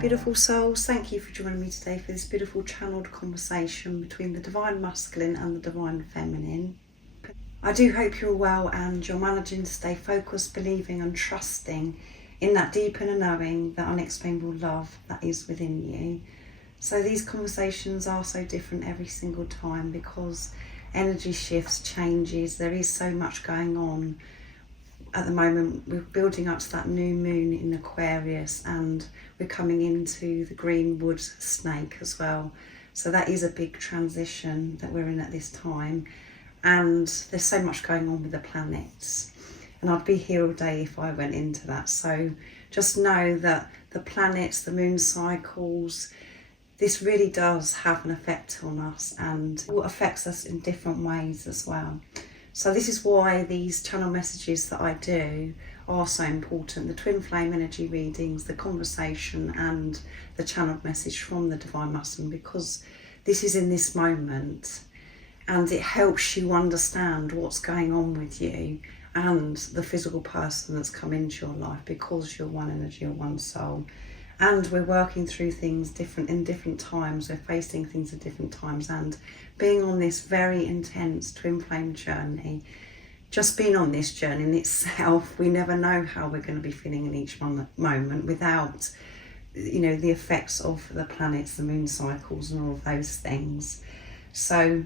beautiful souls, thank you for joining me today for this beautiful channeled conversation between the Divine Masculine and the Divine Feminine. I do hope you're well and you're managing to stay focused, believing and trusting in that deep inner knowing, that unexplainable love that is within you. So these conversations are so different every single time because energy shifts, changes, there is so much going on. At the moment we're building up to that new moon in Aquarius and we're coming into the green wood snake as well. So that is a big transition that we're in at this time, and there's so much going on with the planets. And I'd be here all day if I went into that. So just know that the planets, the moon cycles, this really does have an effect on us and it affects us in different ways as well. So this is why these channel messages that I do are so important. The twin flame energy readings, the conversation and the channeled message from the Divine Masculine, because this is in this moment and it helps you understand what's going on with you and the physical person that's come into your life, because you're one energy or one soul. And we're working through things in different times, we're facing things at different times, and being on this very intense twin flame journey, just being on this journey in itself, we never know how we're going to be feeling in each moment without, you know, the effects of the planets, the moon cycles and all of those things. So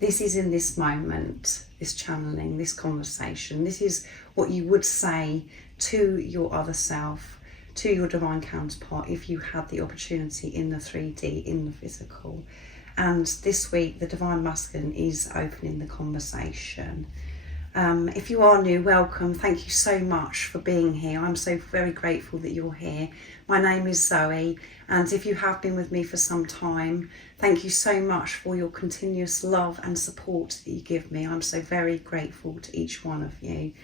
this is in this moment, this channeling, this conversation, this is what you would say to your other self, to your divine counterpart if you had the opportunity in the 3D, in the physical. And this week the Divine Masculine is opening the conversation. If you are new, welcome. Thank you so much for being here. I'm so very grateful that you're here. My name is Zoe, and if you have been with me for some time, thank you so much for your continuous love and support that you give me. I'm so very grateful to each one of you.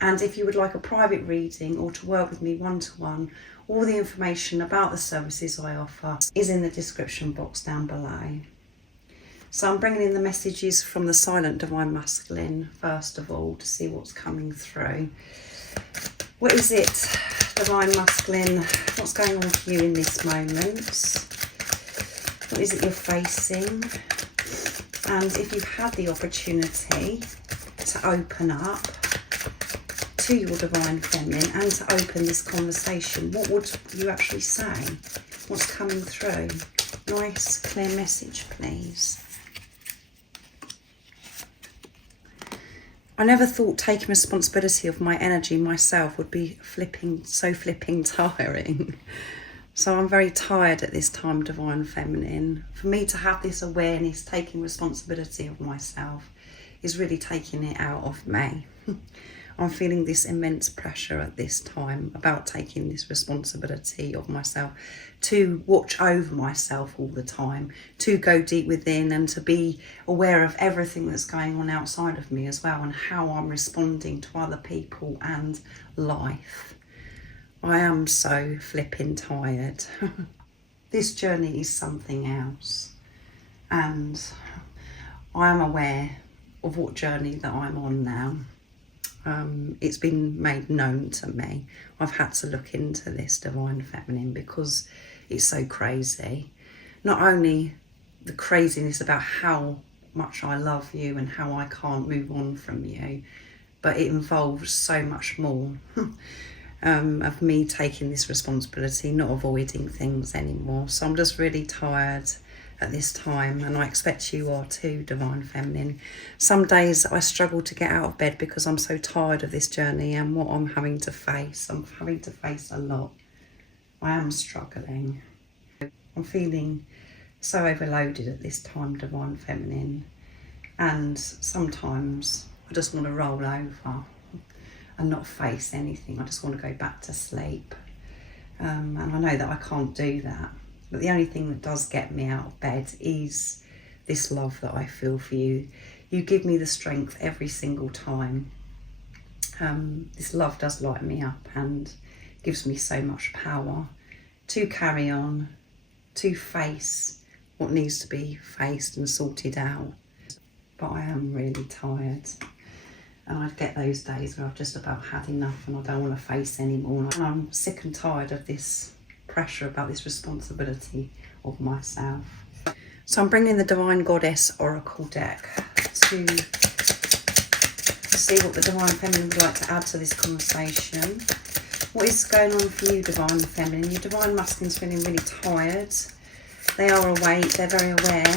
And if you would like a private reading or to work with me one-to-one, all the information about the services I offer is in the description box down below. So I'm bringing in the messages from the silent Divine Masculine first of all to see what's coming through. What is it, Divine Masculine? What's going on for you in this moment? What is it you're facing? And if you've had the opportunity to open up to your Divine Feminine and to open this conversation, what would you actually say? What's coming through? Nice, clear message, please. I never thought taking responsibility of my energy myself would be so flipping tiring. So I'm very tired at this time, Divine Feminine. For me to have this awareness, taking responsibility of myself, is really taking it out of me. I'm feeling this immense pressure at this time about taking this responsibility of myself, to watch over myself all the time, to go deep within and to be aware of everything that's going on outside of me as well, and how I'm responding to other people and life. I am so flipping tired. This journey is something else, and I am aware of what journey that I'm on now. It's been made known to me. I've had to look into this, Divine Feminine, because it's so crazy. Not only the craziness about how much I love you and how I can't move on from you, but it involves so much more of me taking this responsibility, not avoiding things anymore. So I'm just really tired at this time, and I expect you are too, Divine Feminine. Some days I struggle to get out of bed because I'm so tired of this journey and what I'm having to face. I'm having to face a lot. I am struggling. I'm feeling so overloaded at this time, Divine Feminine, and sometimes I just want to roll over and not face anything. I just want to go back to sleep, and I know that I can't do that. But the only thing that does get me out of bed is this love that I feel for you. You give me the strength every single time. This love does light me up and gives me so much power to carry on, to face what needs to be faced and sorted out. But I am really tired. And I get those days where I've just about had enough and I don't want to face anymore. And I'm sick and tired of this pressure, about this responsibility of myself. So I'm bringing the Divine Goddess Oracle deck to see what the Divine Feminine would like to add to this conversation. What is going on for you, Divine Feminine? Your Divine Masculine's feeling really tired. They are awake, they're very aware,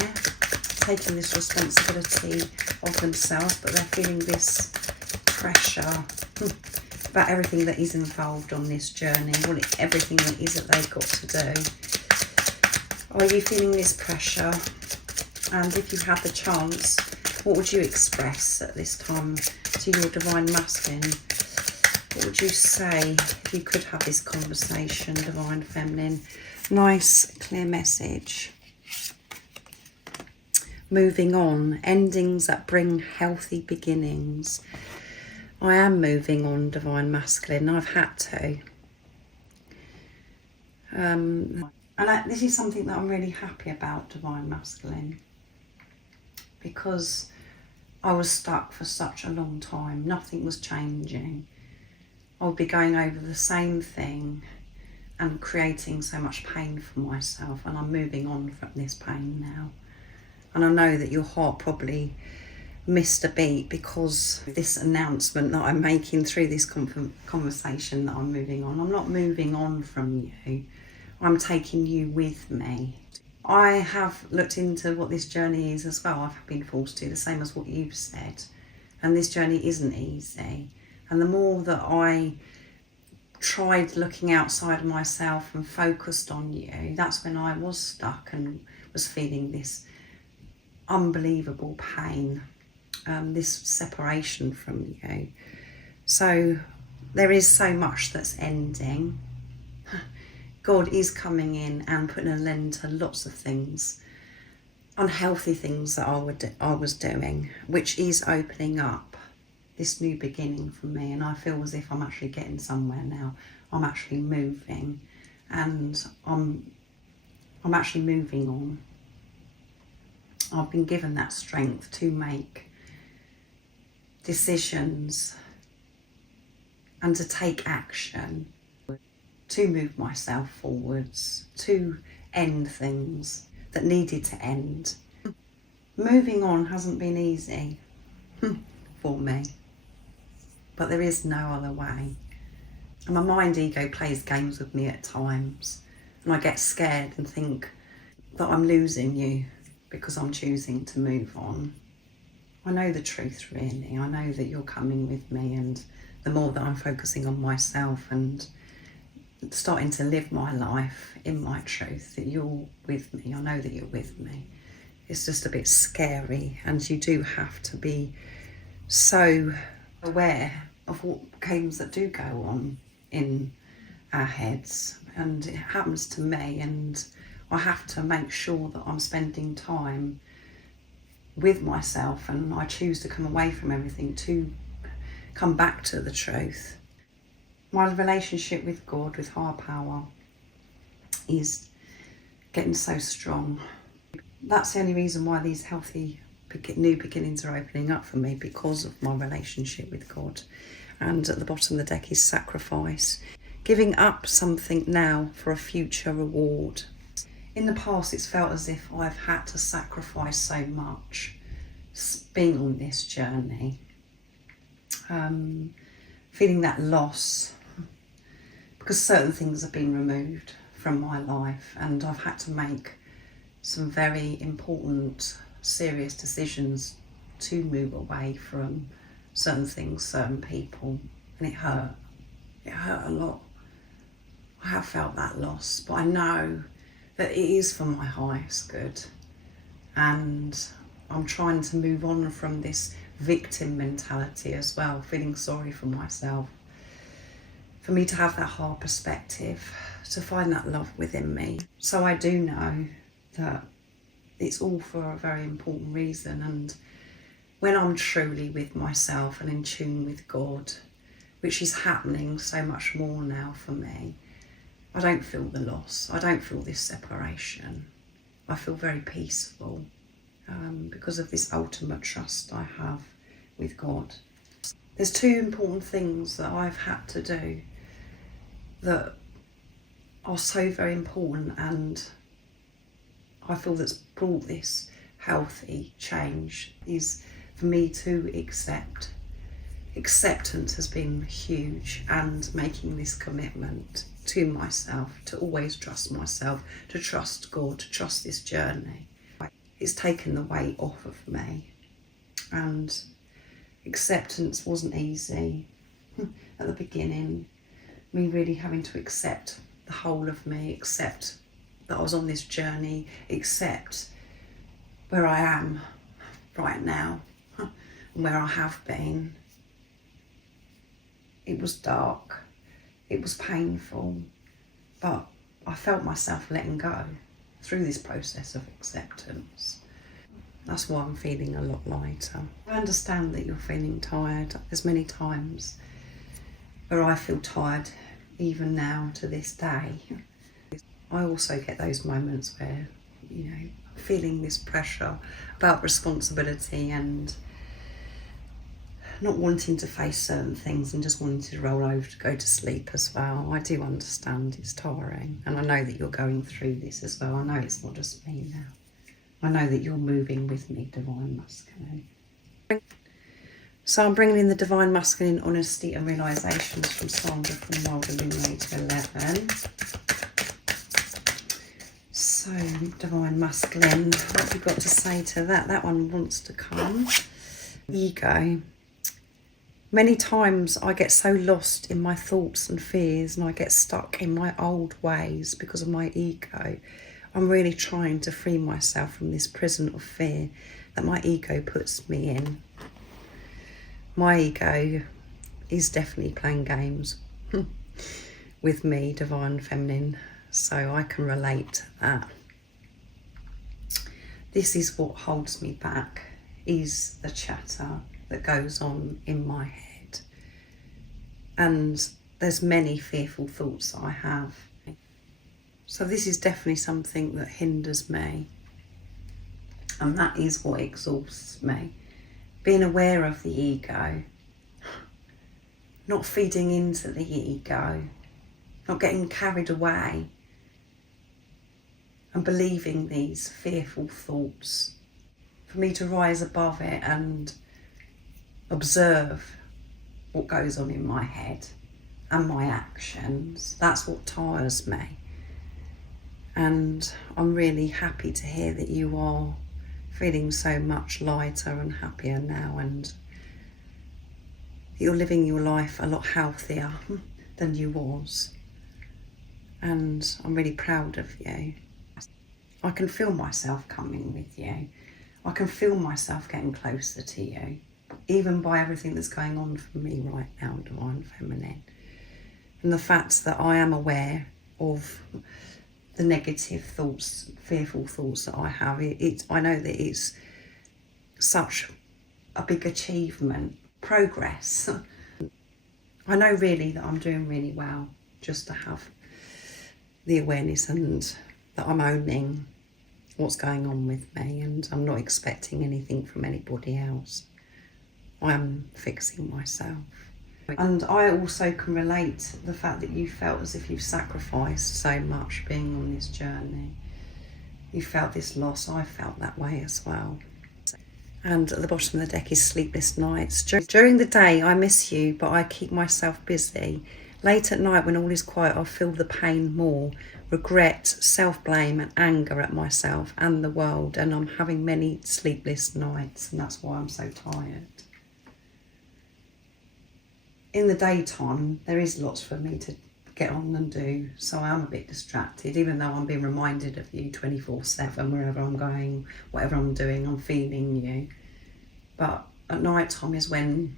taking this responsibility of themselves, but they're feeling this pressure about everything that is involved on this journey, everything that is that they've got to do. Are you feeling this pressure? And if you had the chance, what would you express at this time to your Divine Masculine? What would you say if you could have this conversation, Divine Feminine? Nice, clear message. Moving on, endings that bring healthy beginnings. I am moving on, Divine Masculine. I've had to. This is something that I'm really happy about, Divine Masculine, because I was stuck for such a long time. Nothing was changing. I would be going over the same thing and creating so much pain for myself, and I'm moving on from this pain now. And I know that your heart probably missed a beat because of this announcement that I'm making through this conversation that I'm moving on. I'm not moving on from you. I'm taking you with me. I have looked into what this journey is as well. I've been forced to, the same as what you've said. And this journey isn't easy. And the more that I tried looking outside of myself and focused on you, that's when I was stuck and was feeling this unbelievable pain, this separation from you. So there is so much that's ending. God is coming in and putting an end to lots of things, unhealthy things that I was doing, which is opening up this new beginning for me. And I feel as if I'm actually getting somewhere now. I'm actually moving, and I'm actually moving on. I've been given that strength to make decisions and to take action, to move myself forwards, to end things that needed to end. Moving on hasn't been easy for me, but there is no other way. And my mind ego plays games with me at times, and I get scared and think that I'm losing you because I'm choosing to move on. I know the truth, really. I know that you're coming with me, and the more that I'm focusing on myself and starting to live my life in my truth, that you're with me. I know that you're with me. It's just a bit scary, and you do have to be so aware of what games that do go on in our heads. And it happens to me, and I have to make sure that I'm spending time with myself, and I choose to come away from everything to come back to the truth. My relationship with God, with higher power, is getting so strong. That's the only reason why these healthy new beginnings are opening up for me, because of my relationship with God. And at the bottom of the deck is sacrifice, giving up something now for a future reward. In the past, it's felt as if I've had to sacrifice so much being on this journey, feeling that loss because certain things have been removed from my life, and I've had to make some very important, serious decisions to move away from certain things, certain people, and it hurt. It hurt a lot. I have felt that loss, but I know that it is for my highest good, and I'm trying to move on from this victim mentality as well, feeling sorry for myself, for me to have that hard perspective, to find that love within me. So I do know that it's all for a very important reason, and when I'm truly with myself and in tune with God, which is happening so much more now for me, I don't feel the loss. I don't feel this separation. I feel very peaceful because of this ultimate trust I have with God. There's two important things that I've had to do that are so very important, and I feel that's brought this healthy change is for me to accept. Acceptance has been huge, and making this commitment to myself, to always trust myself, to trust God, to trust this journey. It's taken the weight off of me, and acceptance wasn't easy at the beginning. Me really having to accept the whole of me, accept that I was on this journey, accept where I am right now and where I have been. It was dark, it was painful, but I felt myself letting go through this process of acceptance. That's why I'm feeling a lot lighter. I understand that you're feeling tired. There's many times where I feel tired, even now to this day. I also get those moments where, feeling this pressure about responsibility and not wanting to face certain things and just wanting to roll over to go to sleep as well. I do understand it's tiring, and I know that you're going through this as well. I know it's not just me now. I know that you're moving with me, Divine Masculine. So I'm bringing in the Divine Masculine Honesty and Realizations from Sandra from Wild Illuminator 11. So, Divine Masculine, what have you got to say to that? That one wants to come. Ego. Many times I get so lost in my thoughts and fears, and I get stuck in my old ways because of my ego. I'm really trying to free myself from this prison of fear that my ego puts me in. My ego is definitely playing games with me, Divine Feminine, so I can relate to that. This is what holds me back, is the chatter that goes on in my head. And there's many fearful thoughts that I have. So this is definitely something that hinders me. And that is what exhausts me. Being aware of the ego, not feeding into the ego, not getting carried away and believing these fearful thoughts. For me to rise above it and observe what goes on in my head and my actions. That's what tires me. And I'm really happy to hear that you are feeling so much lighter and happier now, and you're living your life a lot healthier than you was. And I'm really proud of you. I can feel myself coming with you. I can feel myself getting closer to you, even by everything that's going on for me right now, Divine Feminine. And the fact that I am aware of the negative thoughts, fearful thoughts that I have, I know that it's such a big achievement, progress. I know really that I'm doing really well just to have the awareness and that I'm owning what's going on with me, and I'm not expecting anything from anybody else. I'm fixing myself. And I also can relate the fact that you felt as if you've sacrificed so much being on this journey. You felt this loss. I felt that way as well. And at the bottom of the deck is sleepless nights. During the day, I miss you, but I keep myself busy. Late at night, when all is quiet, I feel the pain more. Regret, self-blame and anger at myself and the world. And I'm having many sleepless nights, and that's why I'm so tired. In the daytime, there is lots for me to get on and do, so I am a bit distracted, even though I'm being reminded of you 24/7, wherever I'm going, whatever I'm doing, I'm feeling you. But at night time is when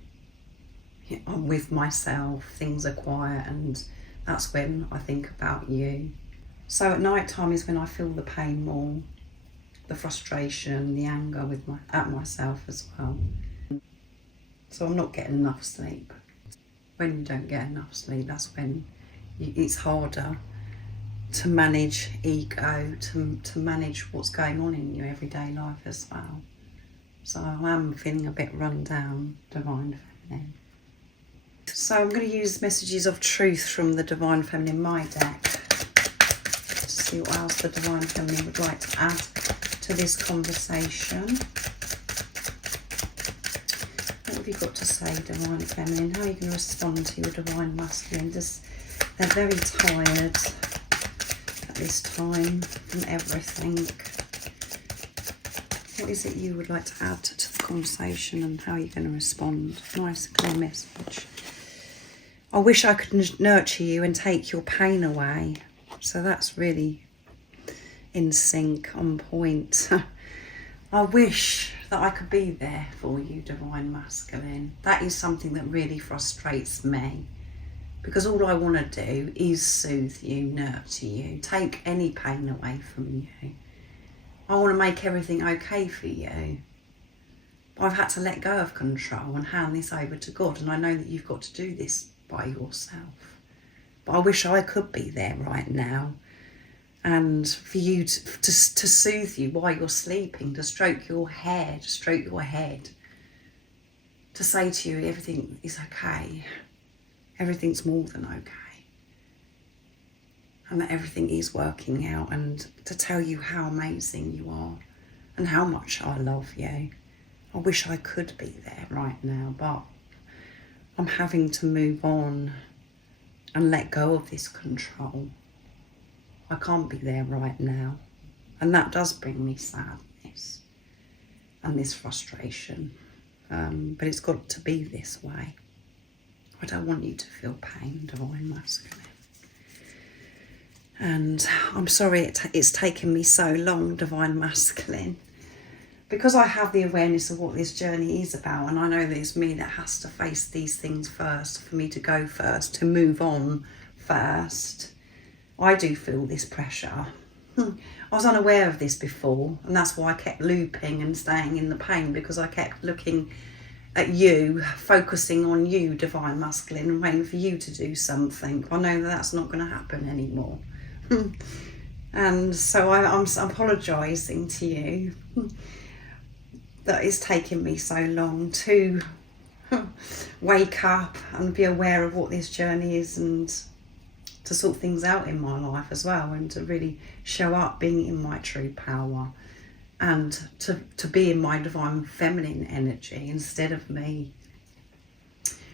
I'm with myself, things are quiet, and that's when I think about you. So at night time is when I feel the pain more, the frustration, the anger at myself as well. So I'm not getting enough sleep. When you don't get enough sleep, that's when it's harder to manage ego, to manage what's going on in your everyday life as well. So I am feeling a bit run down, Divine Feminine. So I'm going to use messages of truth from the Divine Feminine, my deck. see what else the Divine Feminine would like to add to this conversation. What have you got to say, Divine Feminine? How are you going to respond to your Divine Masculine? They're very tired at this time from everything. What is it you would like to add to the conversation, and how are you going to respond? Nice, clear message. I wish I could nurture you and take your pain away. So that's really in sync, on point. I wish that I could be there for you, Divine Masculine. That is something that really frustrates me, because all I want to do is soothe you, nurture you, take any pain away from you. I want to make everything okay for you. But I've had to let go of control and hand this over to God, and I know that you've got to do this by yourself. But I wish I could be there right now, and for you to soothe you while you're sleeping, to stroke your hair, to stroke your head, to say to you everything is okay, everything's more than okay, and that everything is working out, and to tell you how amazing you are and how much I love you. I wish I could be there right now, but I'm having to move on and let go of this control. I can't be there right now, and that does bring me sadness and this frustration, but it's got to be this way. I don't want you to feel pain, Divine Masculine. And I'm sorry it's taken me so long, Divine Masculine, because I have the awareness of what this journey is about, and I know that it's me that has to face these things first, for me to go first, to move on first. I do feel this pressure. I was unaware of this before, and that's why I kept looping and staying in the pain, because I kept looking at you, focusing on you, Divine Masculine, and waiting for you to do something. I know that that's not going to happen anymore. And so I'm apologising to you that it's taken me so long to wake up and be aware of what this journey is, and to sort things out in my life as well, and to really show up being in my true power, and to be in my Divine Feminine energy, instead of me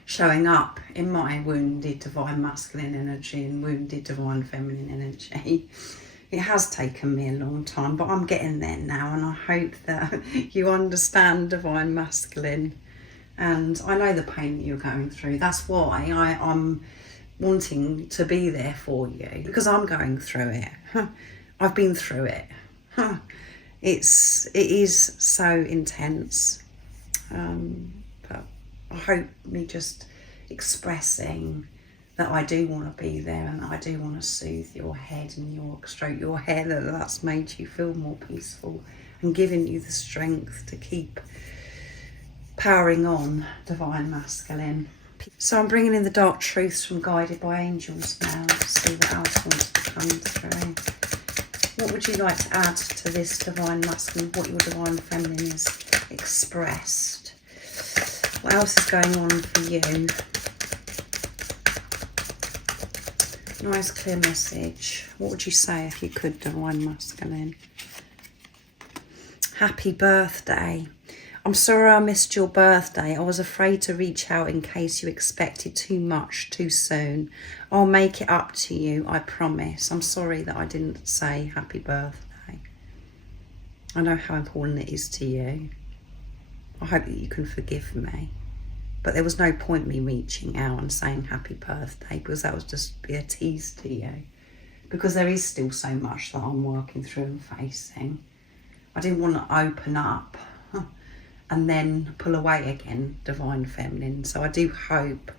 showing up in my wounded Divine Masculine energy and wounded Divine Feminine energy. It has taken me a long time, but I'm getting there now, and I hope that you understand, Divine Masculine. And I know the pain that you're going through. That's why I'm wanting to be there for you, because I'm going through it. I've been through it. It is so intense. But I hope me just expressing that I do want to be there, and I do want to soothe your head and stroke your hair, that's made you feel more peaceful and giving you the strength to keep powering on, Divine Masculine. So I'm bringing in the dark truths from Guided by Angels now to see what else wants to come through. What would you like to add to this, Divine Masculine, what your Divine Feminine is expressed? What else is going on for you? Nice clear message. What would you say if you could, Divine Masculine? Happy birthday. I'm sorry I missed your birthday. I was afraid to reach out in case you expected too much too soon. I'll make it up to you, I promise. I'm sorry that I didn't say happy birthday. I know how important it is to you. I hope that you can forgive me. But there was no point me reaching out and saying happy birthday, because that would just be a tease to you. Because there is still so much that I'm working through and facing. I didn't want to open up and then pull away again, Divine Feminine. So I do hope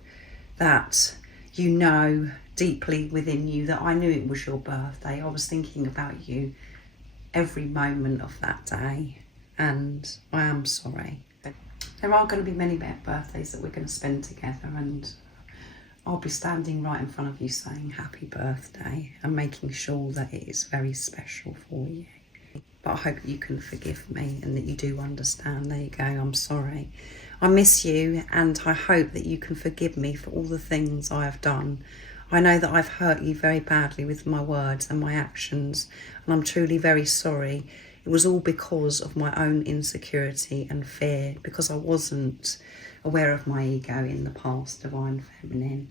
that you know deeply within you that I knew it was your birthday. I was thinking about you every moment of that day, and I am sorry. There are going to be many birthdays that we're going to spend together, and I'll be standing right in front of you saying happy birthday and making sure that it is very special for you. But I hope you can forgive me and that you do understand. There you go, I'm sorry. I miss you, and I hope that you can forgive me for all the things I have done. I know that I've hurt you very badly with my words and my actions, and I'm truly very sorry. It was all because of my own insecurity and fear, because I wasn't aware of my ego in the past, Divine Feminine.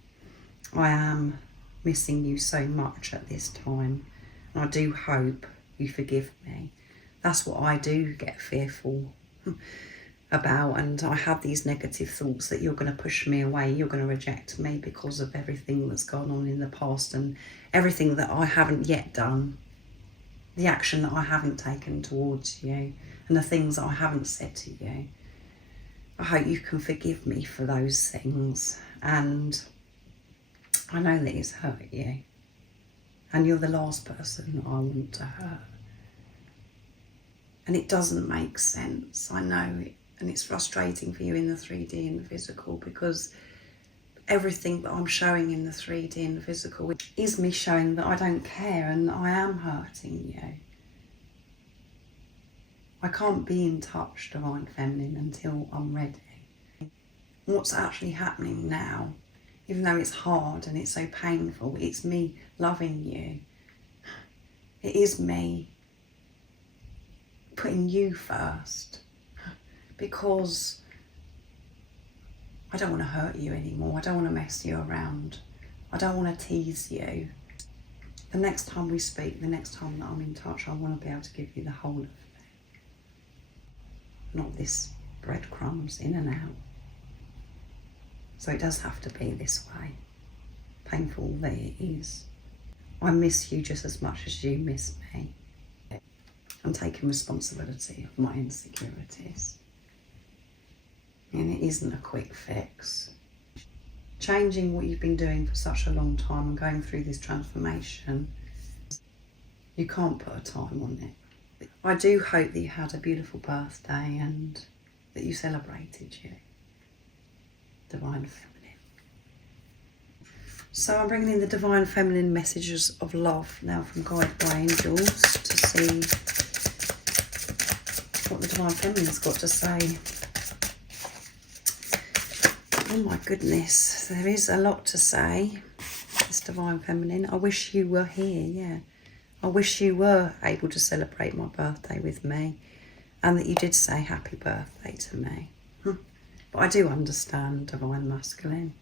I am missing you so much at this time, and I do hope you forgive me. That's what I do get fearful about, and I have these negative thoughts that you're going to push me away, you're going to reject me because of everything that's gone on in the past and everything that I haven't yet done, the action that I haven't taken towards you and the things that I haven't said to you. I hope you can forgive me for those things, and I know that it's hurt you, and you're the last person I want to hurt. And it doesn't make sense, I know it. And it's frustrating for you in the 3D and the physical, because everything that I'm showing in the 3D and the physical is me showing that I don't care and I am hurting you. I can't be in touch, Divine Feminine, until I'm ready. What's actually happening now, even though it's hard and it's so painful, it's me loving you. It is me putting you first. Because I don't want to hurt you anymore. I don't want to mess you around. I don't want to tease you. The next time we speak, the next time that I'm in touch, I want to be able to give you the whole of me. Not this breadcrumbs in and out. So it does have to be this way. Painful that it is. I miss you just as much as you miss me. I'm taking responsibility of my insecurities. And it isn't a quick fix. Changing what you've been doing for such a long time and going through this transformation, you can't put a time on it. I do hope that you had a beautiful birthday and that you celebrated you, Divine Feminine. So I'm bringing in the Divine Feminine messages of love now from Guided by Angels to see what the Divine Feminine's got to say. Oh my goodness, there is a lot to say, this Divine Feminine. I wish you were here, yeah. I wish you were able to celebrate my birthday with me and that you did say happy birthday to me. But I do understand, Divine Masculine.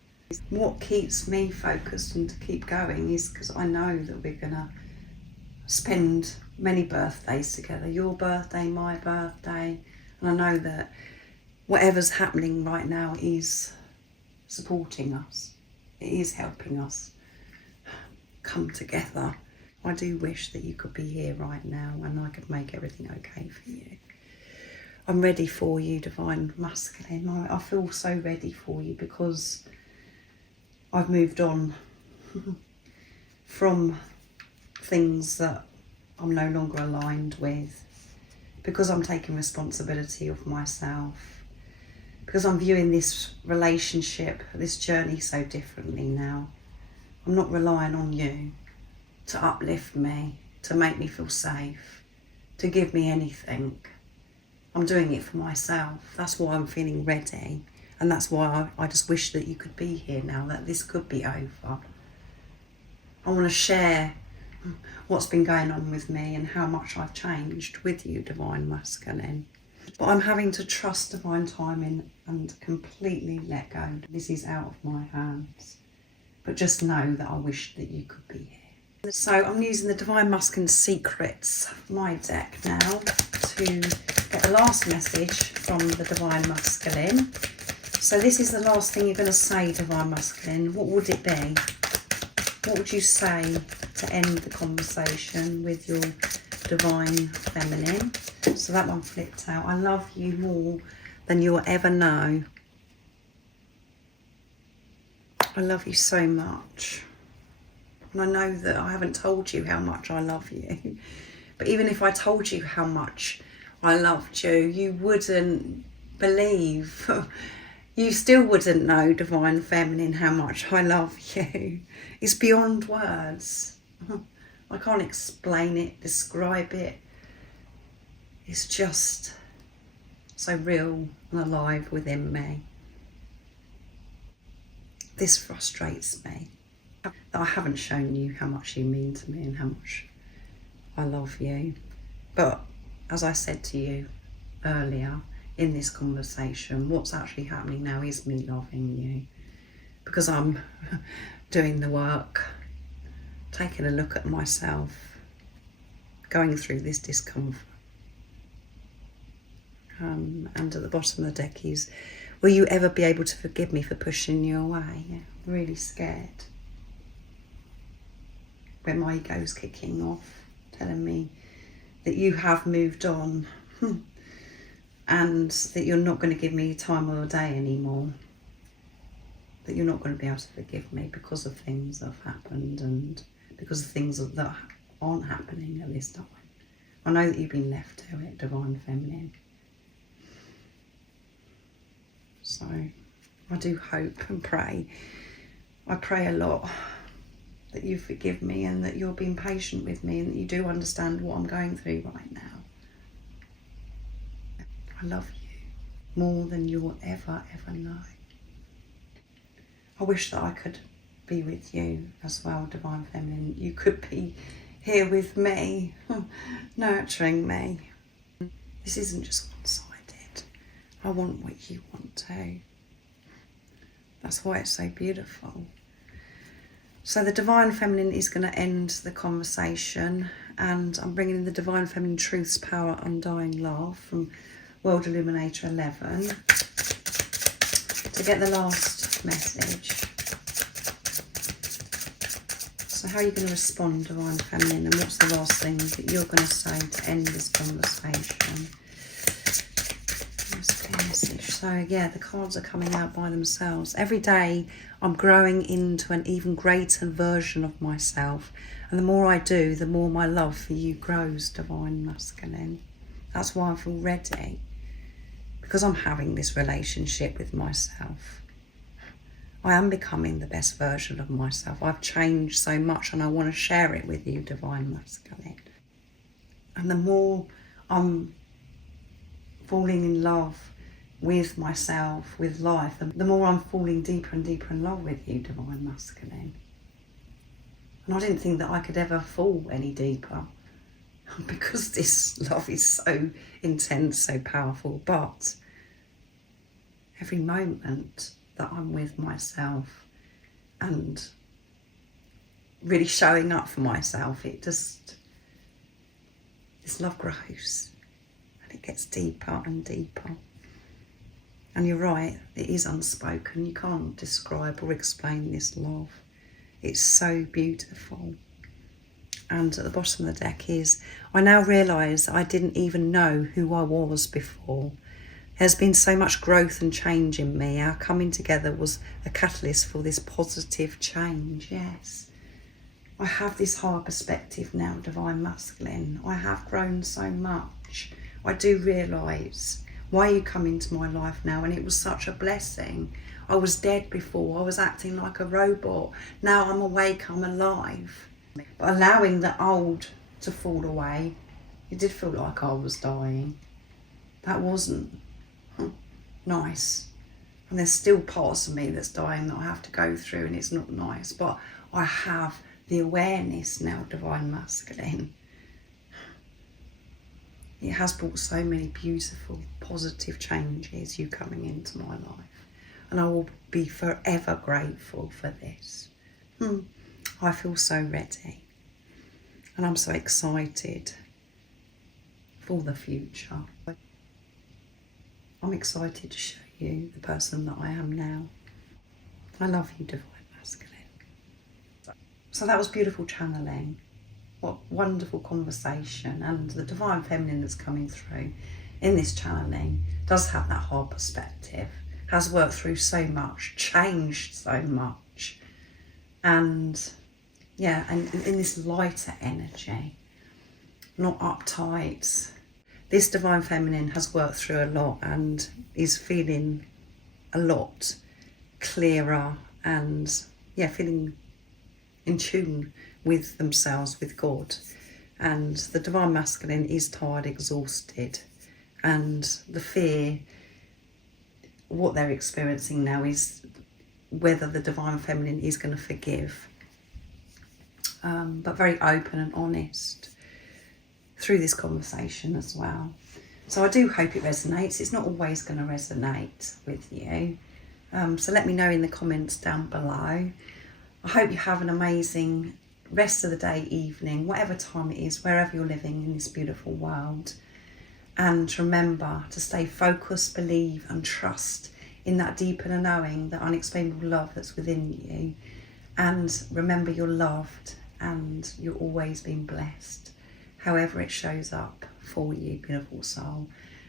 What keeps me focused and to keep going is because I know that we're going to spend many birthdays together. Your birthday, my birthday. And I know that whatever's happening right now is supporting us. It is helping us come together. I do wish that you could be here right now and I could make everything okay for you. I'm ready for you, Divine Masculine. I feel so ready for you because I've moved on from things that I'm no longer aligned with, because I'm taking responsibility of myself, because I'm viewing this relationship, this journey so differently now. I'm not relying on you to uplift me, to make me feel safe, to give me anything. I'm doing it for myself. That's why I'm feeling ready. And that's why I just wish that you could be here now, that this could be over. I want to share what's been going on with me and how much I've changed with you, Divine Masculine. But I'm having to trust divine timing and completely let go. This is out of my hands. But just know that I wish that you could be here. So I'm using the Divine Masculine Secrets, my deck now, to get the last message from the Divine Masculine. So this is the last thing you're going to say, Divine Masculine. What would it be? What would you say to end the conversation with your Divine Feminine? So that one flipped out. I love you more than you'll ever know. I love you so much. And I know that I haven't told you how much I love you. But even if I told you how much I loved you, you wouldn't believe. You still wouldn't know, Divine Feminine, how much I love you. It's beyond words. I can't explain it, describe it. It's just so real and alive within me. This frustrates me. that I haven't shown you how much you mean to me and how much I love you. But as I said to you earlier in this conversation, what's actually happening now is me loving you, because I'm doing the work, taking a look at myself, going through this discomfort. And at the bottom of the deck is, will you ever be able to forgive me for pushing you away? Yeah, really scared. When my ego's kicking off, telling me that you have moved on and that you're not going to give me time of the day anymore. That you're not going to be able to forgive me because of things that have happened and because of things that aren't happening at this time. I know that you've been left to it, Divine Feminine. So I do hope and pray. I pray a lot that you forgive me and that you're being patient with me and that you do understand what I'm going through right now. I love you more than you'll ever know. I wish that I could be with you as well, Divine Feminine. You could be here with me, nurturing me. This isn't just one-sided. I want what you want too. That's why it's so beautiful. So the Divine Feminine is going to end the conversation, and I'm bringing in the Divine Feminine Truth's Power Undying Love from World Illuminator 11 to get the last message. So how are you going to respond, Divine Feminine, and what's the last thing that you're going to say to end this conversation? So yeah, the cards are coming out by themselves. Every day I'm growing into an even greater version of myself, and the more I do, the more my love for you grows, Divine Masculine. That's why I feel ready, because I'm having this relationship with myself. I am becoming the best version of myself. I've changed so much and I want to share it with you, Divine Masculine. And the more I'm falling in love with myself, with life, and the more I'm falling deeper and deeper in love with you, Divine Masculine. And I didn't think that I could ever fall any deeper because this love is so intense, so powerful. But every moment that I'm with myself and really showing up for myself, this love grows and it gets deeper and deeper. And you're right, it is unspoken. You can't describe or explain this love. It's so beautiful. And at the bottom of the deck is, I now realise I didn't even know who I was before. There's been so much growth and change in me. Our coming together was a catalyst for this positive change, yes. I have this higher perspective now, Divine Masculine. I have grown so much. I do realise why you come into my life now, and it was such a blessing. I was dead before. I was acting like a robot. Now I'm awake, I'm alive. But allowing the old to fall away, it did feel like I was dying. That wasn't nice. And there's still parts of me that's dying that I have to go through, and it's not nice. But I have the awareness now, Divine Masculine. It has brought so many beautiful, positive changes, you coming into my life. And I will be forever grateful for this. I feel so ready. And I'm so excited for the future. I'm excited to show you the person that I am now. I love you, Divine Masculine. So that was beautiful channeling. What wonderful conversation. And the Divine Feminine that's coming through in this channeling does have that hard perspective, has worked through so much, changed so much. And yeah, and in this lighter energy, not uptight. This Divine Feminine has worked through a lot and is feeling a lot clearer and yeah, feeling in tune with themselves, with God. And the Divine Masculine is tired, exhausted, and the fear, what they're experiencing now is whether the Divine Feminine is going to forgive but very open and honest through this conversation as well. So I do hope it resonates. It's not always going to resonate with you. So let me know in the comments down below. I hope you have an amazing rest of the day, evening, whatever time it is, wherever you're living in this beautiful world. And remember to stay focused, believe and trust in that deeper knowing, that unexplainable love that's within you. And remember you're loved and you're always being blessed, however it shows up for you, beautiful soul.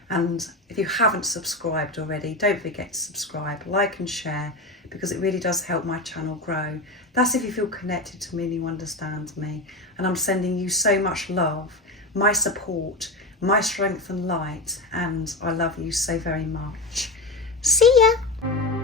And if you haven't subscribed already, don't forget to subscribe, like and share, because it really does help my channel grow. That's if you feel connected to me and you understand me. And I'm sending you so much love, my support, my strength and light, and I love you so very much. See ya!